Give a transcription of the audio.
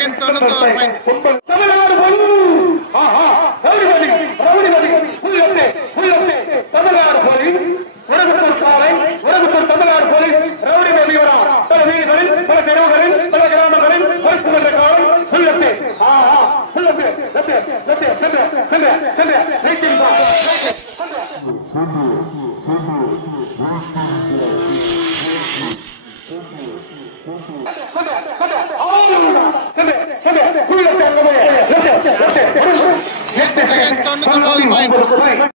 second 91 point Tamil Nadu Tamil Nadu police Ulagathur சாலை Ulagathur Tamil Nadu police rowdy மேலிவரா பல வீடுகளில் பல தெருவுகளில் பல கிராமங்களில் பரிசு வென்ற காலம் உள்ளது செகண்ட் 91 பாயிண்ட்